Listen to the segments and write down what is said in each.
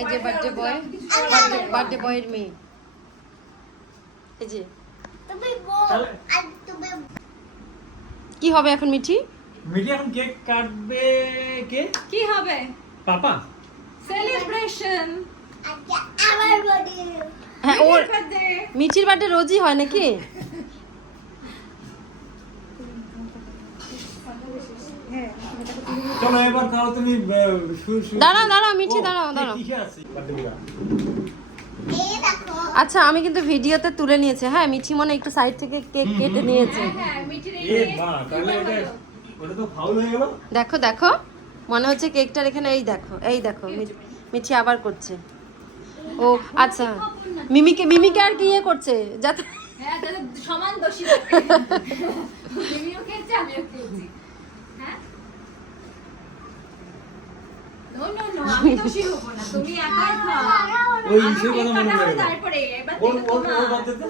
এই যে birthday boy, birthday বয়ের মেয়ে। এই যে কি হবে এখন মিঠি? মিঠি এখন কেক কাটবে। কে কি হবে? পাপা। সেলিব্রেশন। আমার বডি হ্যাঁ, ওর মিঠির বার্থডে রোজই হয় নাকি? চলো এবার তাহলে তুমি দাঁড়াও মিঠি, দাঁড়াও। এই দেখো আচ্ছা, আমি কিন্তু ভিডিওতে তুলে নিয়েছি। হ্যাঁ, মিঠি মনে একটু সাইড থেকে কেক কেটে নিয়েছে। হ্যাঁ মিঠির এ মা, তাহলে ওটা তো ফাউল হয়ে গেল। দেখো মনে হচ্ছে কেকটার এখানে এই দেখো মিঠি আবার করছে। ও আচ্ছা, মিমিকে আর কি ইয়ে করছে যাতে হ্যাঁ তাহলে সমান দোষী থাকে। তুমিও খেয়েছো আমিও খেয়েছি। হ্যাঁ নো আমি দোষী হব না, তুমি একাই খাও। ওই সেই কথা মনে পড়ে গেল। তারপরে এবার ওর দেখো ওর তোমার। ওর বার্থডে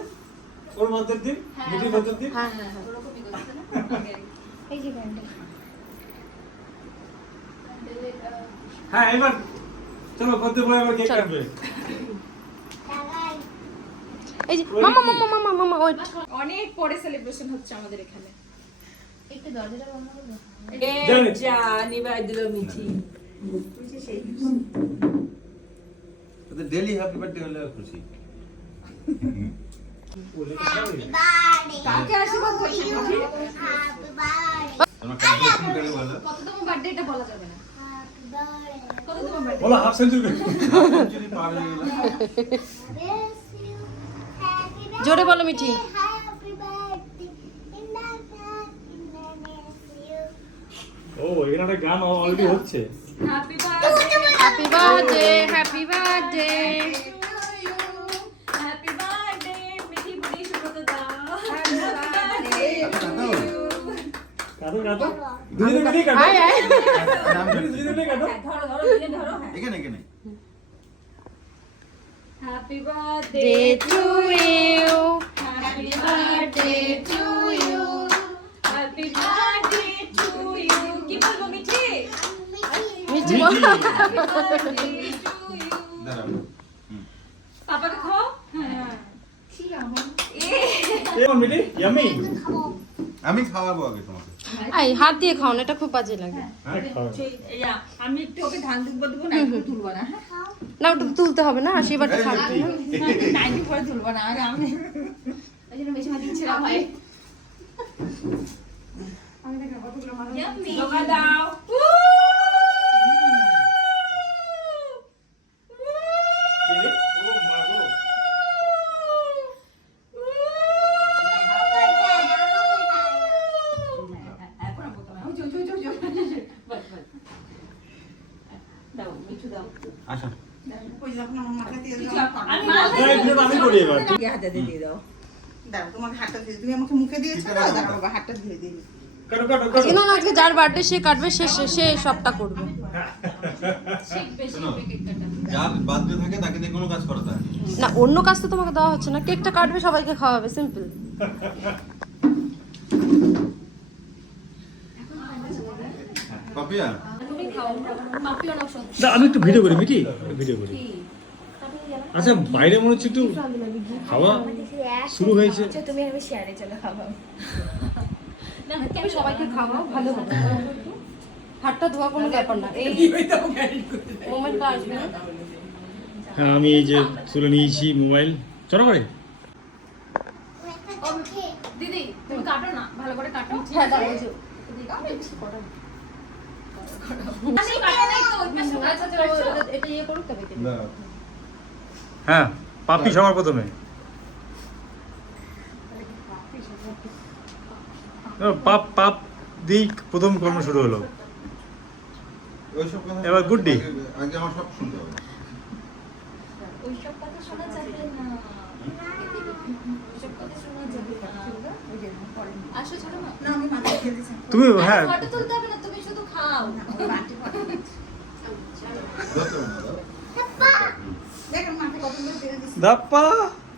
ওর বার্থডে দিন, মিঠির বার্থডে দিন। হ্যাঁ ওরকমই করছে না? এই যে ব্যান্ডে হ্যাঁ এবার চলো বার্থডে বয় এবার কেক কাটবে। লাগাই এই যে মামা ওয়েট। অনেক পরে সেলিব্রেশন হচ্ছে আমাদের এখানে। একটু দরজাটা বন্ধ করবে জানি। জানি ভাই দিল মিঠি। ওদের ডেইলি হ্যাপি বার্থডে হলে খুশি। হ্যাপি বার্থডে কাকে আশীর্বাদ করছে মিঠি? হ্যাপি বার্থডে তোমরা ক্যালকুলেশন করে বলো। কততম বার্থডে এটা বলা যাবে না। হ্যাপি বার্থডে কততম বার্থডে? বলো হাফ সেঞ্চুরি। সেঞ্চুরি পার হয়ে গেল। bless you happy birthday জোরে বলো Mithi. happy birthday in the you ও এখানে একটা গান অলরেডি হচ্ছে। Happy birthday happy birthday, happy birthday. Happy birthday Mithi বুড়ি সুব্রত দা। হ্যাপি বার্থডে কাটো কাটো। দুজনে মিলে কাটো। আয় দুজনে মিলে কাটো। ধরো দিলে ধরো। এখানে happy birthday day to you. Happy birthday to you happy birthday to you. কি বলবো মিঠি? মিঠি বল। Happy birthday to you. দাঁড়াও। পাপাকে খাও। হ্যাঁ ঠিক আছে। এমন মিটি ইয়ামি। আমি খাওয়াবো আগে তোমাকে। আই হাত দিয়ে খাও না, এটা খুব বাজে লাগে। হ্যাঁ খাও। আমি একটু ওকে ধান দিব না, একটু তুলবো না। না, ওটা তুলতে হবে না, আশীর্বাদটা থাকবে না। নাইনটি পরে তুলবো না। আর আমি ওই জন্য বেশি মাঝে ছেড়া হয়। ধোকা দাও। ও মা গো। দাও মিঠু দাও। আসো। আমি করি এবার। হাতে দিয়ে দাও। দাঁড়াও, তোমাকে হাতটা দিয়ে তুমি আমাকে মুখে দিয়েছো না, দাঁড়াও বাবা হাতটা দিয়ে দিই। কাটো কাটো আজকে কাটো। না, আজকে যার বার্থডে সে কাটবে, সে সবটা করবে। শিখবে শোনো, কেক কাটা। যার বার্থডে থাকে তাকে দিয়ে কোনো কাজ করাতে হয় না। না, অন্য কাজ তো তোমাকে দেওয়া হচ্ছে না, কেকটা কাটবে, সবাইকে খাওয়াবে, সিম্পল। পাপিয়া তুমি খাও। পাপিও না সত্যি। না আমি একটু ভিডিও করি মিটি, ভিডিও করি। আচ্ছা বাইরে মনে হচ্ছে একটু হাওয়া শুরু হয়েছে। তুমি আমি শেয়ারে চলে খাবো না তুমি সবাইকে খাওয়াও, ভালো হবে। হাতটা ধোয়া কোনো ব্যাপার না, এই মোমেন্টটা আসবে না। হ্যাঁ আমি এই যে তুলে নিয়েছি মোবাইল। চলো করে দিদি তুমি কাটো না, ভালো করে কাটো। হ্যাঁ, দাঁড়াও, এই যে আমি কাটো নাই তো ওই পাশে। আচ্ছা, আচ্ছা, এটা ইয়ে করুক তবে কেটে। হ্যাঁ পাপি সবার প্রথমে। পাপ পাপ দিক প্রথম কর্ম শুরু হলো। ওইসব কথা এবার গুড্ডি। আগে আমার সব শুনতে হবে। ওইসব কথা শোনা যাবে না। ওইসব কথা শোনা যাবে না। আসো ছোট মা। না আমি মাথায় খেয়ে দিয়েছি। তুমি হ্যাঁ ফটো তুলতে হবে না, তুমি শুধু খাও। ধরতে হবে না, দাও। দেখেন মাথায় কতগুলো তেল দিয়েছি। দাপ্পা।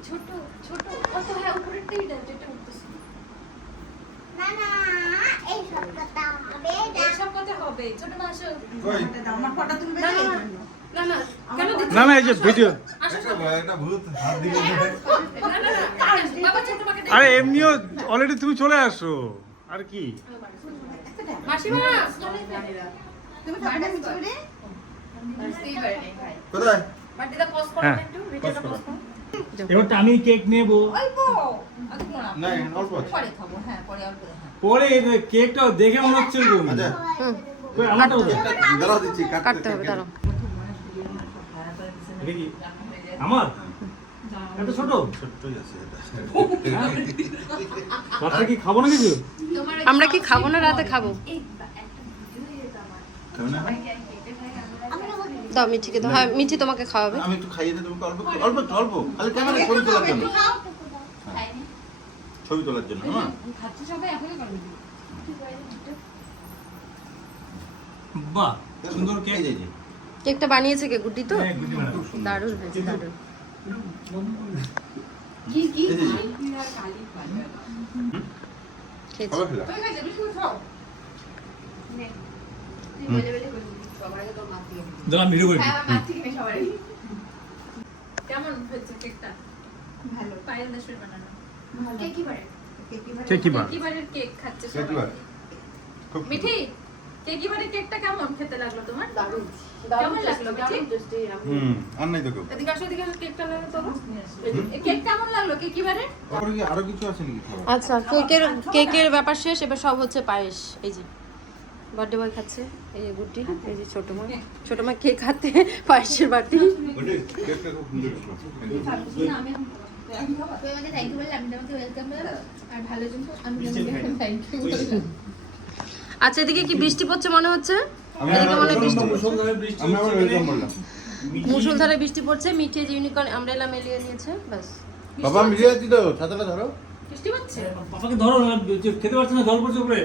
ছোট ছোট কত হ্যাঁ উপরেরটাই দাও যেটা উঠতেছে। না না এই সব কথা হবে না এইসব কথা হবে। ছোট মা আসো। কই? হাতে দাও, আমার ফটো তুলবে না, না না, এই না। জন্য। না না কেন দিচ্ছ? না না এই যে ভিডিও একটা ভূত হাত দিয়ে না না না বাবা ছোট মাকে দে। আরে এমনিও অলরেডি তুমি চলে আসো আর কি মাসিমা তুমি খাবে না কিছু করে? কোথায় বাটিটা পজ করো হ্যাঁ, একটু ভিডিওটা পজ করো। এবারটা আমি কেক নেব অল্প অল্প না। না অল্প আছে। পরে খাবো, হ্যাঁ পরে অল্প হ্যাঁ। পরে কেকটা দেখে মনে হচ্ছে এরকম। আচ্ছা কই আমারটাও দাও। দাঁড়াও দিচ্ছি কাটতে হবে দাঁড়াও। এটা কি আমার এত ছোট ছোট্টই আছে এটা। রাতে কি খাবো না কিছু আমরা কি খাবো না রাতে খাবো? খাবে না? দাও মিঠিকে দাও। হ্যাঁ মিঠি তোমাকে খাওয়াবে। আমি একটু খাইয়ে দিই তোমাকে অল্প অল্প একটু, অল্প খালি ক্যামেরা ছবি তোলার জন্য ছবি তোলার জন্য হ্যাঁ বাহ সুন্দর কেক এই যে, এই যে। কেকটা বানিয়েছে কে গুড্ডি তো? হ্যাঁ, গুড মর্নিং। দারুণ হয়েছে দারুণ। এই যে, এই যে। খেয়েছি। খাবার খেলা? তুমি খাইছো, বিস্কুট খাও। দাঁড়ান ভিডিও করে দিই। কেমন হয়েছে কেকটা? ভালো। পায়েল দেশের বানানো। কেক কি বার কেকিবারের কেক খাচ্ছে কে কি সবাই। বার? খুব মিঠি, কেকিবারের কেকটা কেমন খেতে লাগলো তোমার? দারুণ। কেমন লাগলো মিঠি? আর নাই তো কেউ। এদিকে আসো, এদিকে আসো, কেকটা লাগলো তো। কেক কেমন লাগলো কেকিবারের? তারপরে কি আরো কিছু আছে নাকি খাবার? আচ্ছা কেকের ব্যাপার শেষ, এবার সব হচ্ছে পায়েস। এই যে বার্থডে বয় খাচ্ছে, এই যে গুড্ডি, এই যে ছোট মা কেক খাতে পায়েসের বাটি। ওটা কেকটা খুব সুন্দর ছিল। তুই আমাকে থ্যাংক ইউ বললে, আমি তোমাকে ওয়েলকাম বললাম। আর ভালো জন্য আমি তোমাকে থ্যাংক ইউ বললাম। আচ্ছা এদিকে কি বৃষ্টি পড়ছে মনে হচ্ছে? আমি এদিকে মনে হয় বৃষ্টি আমি আবার ওয়েলকাম বললাম। মুষলধারে বৃষ্টি পড়ছে। মিঠে যে ইউনিকর্ন আমব্রেলা মেলিয়ে নিয়েছে ব্যাস। বাবা মিলিয়ে দিচ্ছি তো ছাতাটা ধরো। বৃষ্টি হচ্ছে? পাপাকে ধরো না, খেতে পারছ না জল পড়ছে উপরে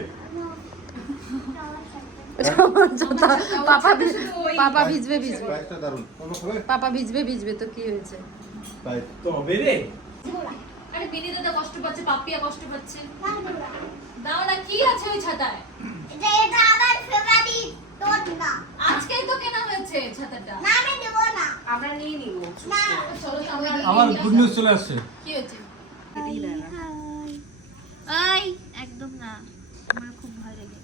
পাপা ভিজবে পায়েসটা দারুণ। বাবা খাবে? পাপা ভিজবে তো কি হয়েছে? পায়েস। তো হবে রে আরে বিনি দাদা কষ্ট পাচ্ছে, পাপিয়া কষ্ট পাচ্ছে। দাও না, কি আছে ওই ছাতায়? এটা আমার ফেভারিট তোর না। আজকেই তো কেনা হয়েছে ছাতাটা। না আমি দেব না। আমরা নিয়ে নিব। না। চলো তো আমরা আমার গুড নিউজ চলে আসছে কি হয়েছে? এই একদম না, আমার খুব ভালো লাগে।